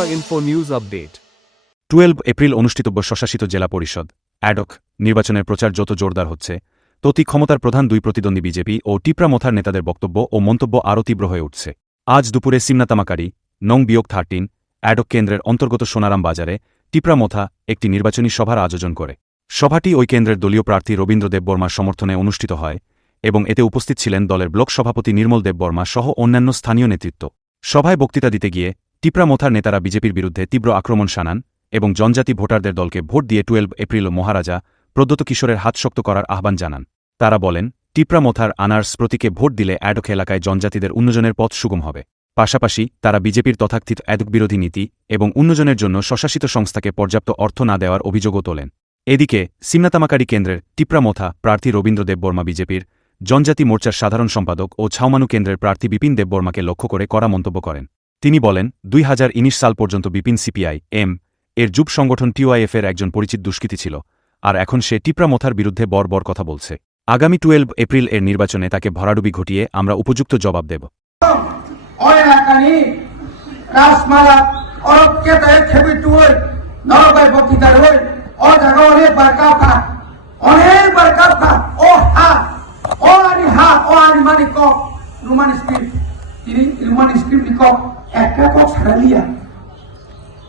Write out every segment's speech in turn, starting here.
Tripura info news update 12 April অনুষ্ঠিতব্য স্বশাসিত জেলা পরিষদ অ্যাডক নির্বাচনের প্রচার যত জোরদার হচ্ছে ততই ক্ষমতার প্রধান দুই প্রতিদ্বন্দ্বী বিজেপি ও টিপ্রা মোথার নেতাদের বক্তব্য ও মন্তব্য আরও তীব্র হয়ে উঠছে। আজ দুপুরে সিমনাতামাকারি নং-13 অ্যাডক কেন্দ্রের অন্তর্গত সোনারাম বাজারে টিপ্রা মোথা একটি নির্বাচনী সভার আয়োজন করে। সভাটি ওই কেন্দ্রের দলীয় প্রার্থী রবীন্দ্র দেববর্মার সমর্থনে অনুষ্ঠিত হয় এবং এতে উপস্থিত ছিলেন দলের ব্লক সভাপতি নির্মল দেববর্মা সহ অন্যান্য স্থানীয় নেতৃত্ব। সভায় বক্তৃতা দিতে গিয়ে টিপ্রা মোথার নেতারা বিজেপির বিরুদ্ধে তীব্র আক্রমণ শানান এবং জনজাতি ভোটারদের দলকে ভোট দিয়ে 12 এপ্রিল মহারাজা প্রদত্ত কিশোরের হাত শক্ত করার আহ্বান জানান। তারা বলেন, টিপ্রা মোথার আনার্স প্রতীকে ভোট দিলে অ্যাডক এলাকায় জনজাতিদের উন্নয়নের পথ সুগম হবে। পাশাপাশি তারা বিজেপির তথাকথিত অ্যাডক বিরোধী নীতি এবং উন্নয়নের জন্য স্বশাসিত সংস্থাকে পর্যাপ্ত অর্থ না দেওয়ার অভিযোগও তোলেন। এদিকে সিমনাতামাকারি কেন্দ্রের টিপ্রা মোথা প্রার্থী রবীন্দ্র দেববর্মা বিজেপির জনজাতি মোর্চার সাধারণ সম্পাদক ও ছাউমানু কেন্দ্রের প্রার্থী বিপিন দেববর্মাকে লক্ষ্য করে কড়া মন্তব্য করেন। তিনি বলেন, 2019 সাল পর্যন্ত বিপিন সিপিআই-এম এর যুব সংগঠন টিওআইএফ এর একজন পরিচিত দুষ্কৃতী ছিল, আর এখন সে টিপ্রা মোথার বিরুদ্ধে বর্বর কথা বলছে। আগামী 12 এপ্রিল এর নির্বাচনে তাকে ভরাডুবি ঘটিয়ে আমরা উপযুক্ত জবাব দেব।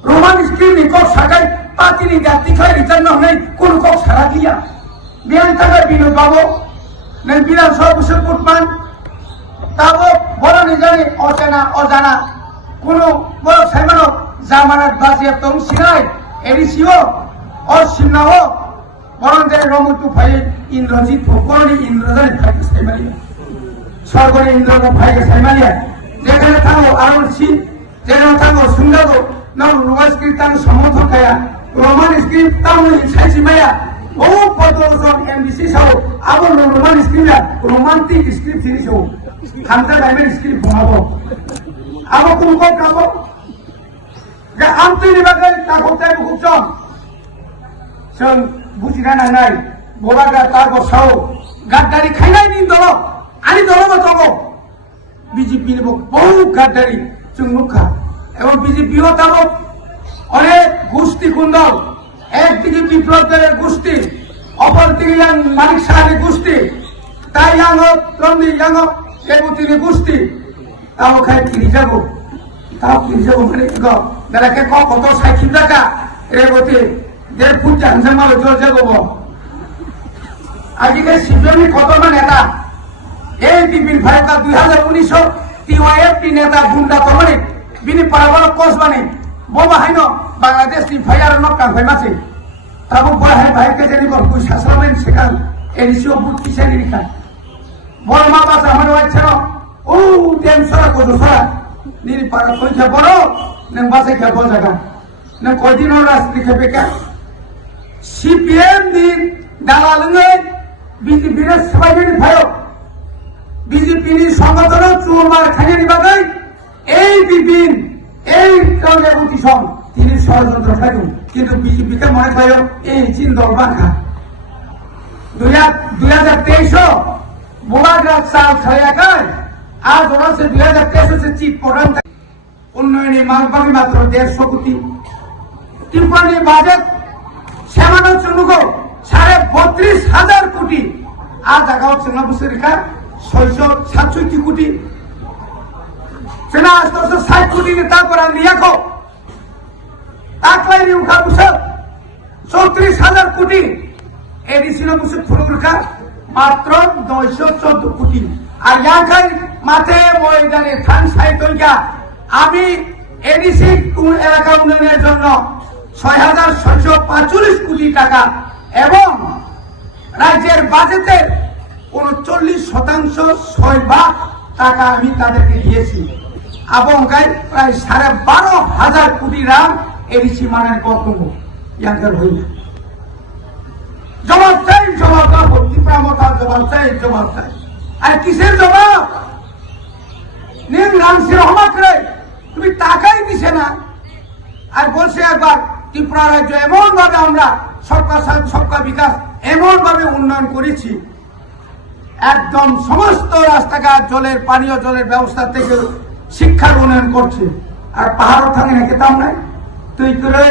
रोमान स्क्रीन निकोक सागाई पार्टी नि जाति खाय रिटर्न होनै कोन कोक सारा दिया बियान थागा बिनु बाबो नों बिरान सब बुसुर पुटमान ताबो बरो नि जानि अजाना कोनो बरो साइमानो जामानात बाजिया तम सिनाय एरिसिओ और सिमनाओ बरन दे रमुतु भाई इंद्रजित भोकरनि इंद्रजन भाई साइमालिया सरगरि इंद्रजन भाई साइमालिया जेखाने थाङो आरनसि जेराव थाङो सुंदागो नाउ रोमान स्क्रिप्ट तां समर्थन खाया रोमान स्क्रिप्ट तां साइसिमाया ओ पदोजन एमबीसी साव आबो रोमान स्क्रिप्टआ रोमांटिक स्क्रिप्ट सिरि साव खामजा डाइमेन स्क्रिप्ट बनाबो आबो कुमको काबो जे आमतिनि बागै ताखौताय बुकजन जों बुजिना नांनाय बरागा तागो साव गाद्दारि खायनायनि दल आनि दलबो दङ বিজেপি বহু গাদ্দারি जों नुखा এবং বিজেপিও তাবো অনেক গোষ্ঠী কুন্দল একদিকে বিপ্লবদের গোষ্ঠী অপরদিকে মালিক সাহারি গোষ্ঠী তাই রমনি দেবতীর গোষ্ঠী তাও খাই কিনে যাবো মানে বেলাকে কত সাইকেল টাকা রেবতী 1.5 ফুট জানছে মাল জল যাবো আজকে সিপিএমের কতটা নেতা এই বিপিন ভাইকা 2019 টিওআইএফ নেতা গুন্ডা তমনি बिनि पाराबार कोस बाने बोबा हाइनो बांग्लादेश नि फायार न कांफाय मासे ताबो बाहाय भाई के जेनि बर कुइ सासलामेन सेकाल एनिसिओ बुट किसानि निखा बरमा बासा हमनो आछनो ओ टेनसरा कोजोसा निनि पारा कोइखा बरो नों बासे खा बजागा नों कयदिन राजनीति खेबेका सीपीएम नि दालालङै बिजेपि रे सबायनि फायो बिजेपि नि संगठन चुरमार खायनि बागै এই বিপিন এই দেবতীসং তিনি ষড়যন্ত্র থাকুন কিন্তু বিজেপিকে মনে হয় এই চীন দল বাঁকা 2023 বোলাগ্রাজ সাল ছয়াকায় আজ ওরা 2023 সে চিট প্রোগ্রাম উন্নয়নে মালবাগি মাত্র 150 কোটি ত্রিপুরানি বাজেট সেমানো চুনুগো 32,000 কোটি আজ আগাও চুনা বছরিকা 667 কোটি Cina asal 60 kopi kita kurang dia kok. Tak lain uka pusat. 34,000 kopi. Edisi na pusat purulka matro 914 kopi. Ar yang kan mate moidane than sai toika. Ami edisi এলাকা উন্নয়নের জন্য 6,645 কোটি টাকা এবং রাজ্যের বাজেটের 39% 6 ভাগ টাকা আমি তাদেরকে দিয়েছি। এবং গাই প্রায় 12,500 কোটি রাম এডিসি মানের কর্তব্য ইয়াঙ্কার হইল জবাব চাই টিপ্রা মোথা জবাব চাই আর কিসের জবাব নিন রামসি রহমত রে তুমি টাকাই দিছে না আর বলছে একবার ত্রিপুরা রাজ্য এমন ভাবে আমরা সবকা সাথ সবকা বিকাশ এমন ভাবে উন্নয়ন করেছি একদম সমস্ত রাস্তাঘাট জলের পানীয় জলের ব্যবস্থা থেকে শিক্ষার উন্নয়ন করছে আর পাহাড় থাঙে নাকি তাম নাই তুই করে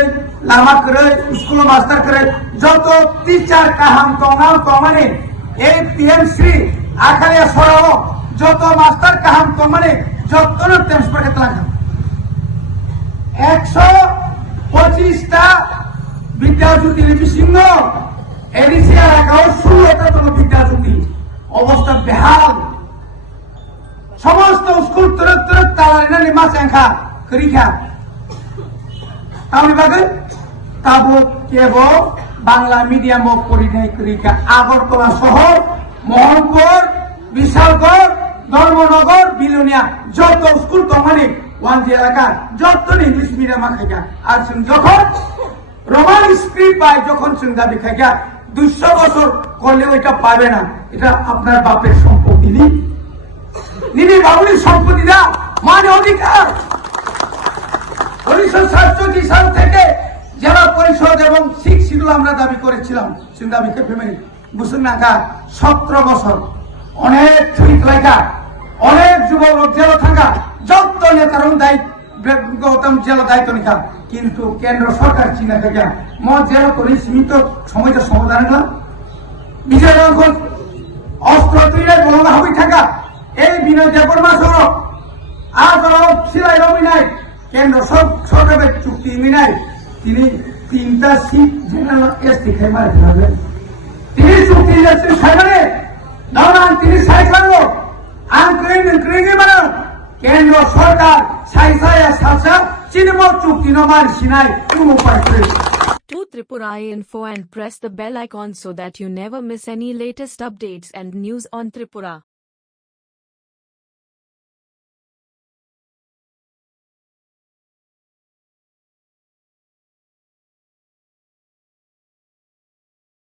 লামা করে স্কুল মাস্টার করে যত টিচার কাহাম তঙাম তমানে এই টিএমসি আখালিয়া সরাও যত মাস্টার কাহাম তমানে যত ট্রান্সফার ক্ষেত্রে লাগাম 125টা বিদ্যাজ্যোতি লিপিসিংহ এডিসি এলাকাও 16টা বিদ্যাজ্যোতি অবস্থা বেহাল সমস্ত স্কুল তুরত তুরত তালারিনা মাছ এঙ্খা করিখা তাহলে বাগে তাবো কেবল বাংলা মিডিয়াম পরিণয় করিখা আগরতলা শহর মোহনপুর বিশালগড় ধর্মনগর বিলুনিয়া যত স্কুল তো মানে ওয়ানজি এলাকা যত ইংলিশ মিডিয়াম খাইগা আর যখন রোমান স্ক্রিপ্ট পায় যখন দাবি খাইগা 200 বছর করলে ওইটা পাবে না এটা আপনার বাপের সম্পত্তি নিনি বাবুলির সম্পত্তি না মানে অধিকার 1947 সাল থেকে জেলা পরিষদ এবং 6 শিডিউল আমরা দাবি করেছিলাম দাবিকে ফেমিলি বুঝুন না 17 বছর অনেক ঠিক লেখা অনেক যুবক জেলা থাকা যত নেতার গৌতম জেলা দায়িত্ব নিখা কিন্তু কেন্দ্র সরকার চিনা থেকে জেলা করে সীমিত সময়টা সমাধান না বিজয়গঞ্জ অস্ত্র তৈরির বলনা হবে থাকা এই বিনয় দেববর্মা সড়ক আজ সিলাই রবি নাই কেন্দ্র সরকারের চুক্তি মিনাই তিনি 3টা সিট জেনারেল এসটি খাই মারে ফেলাবেন তিনি চুক্তি যাচ্ছেন সাইবারে দাওনান তিনি সাইকেল আনক্রিং বানান কেন্দ্র সরকার সাইসায়া সাসা চিনব চুক্তি নমার সিনাই কোনো উপায় করে To Tripura Info and press the bell icon so that you never miss any latest updates and news on Tripura.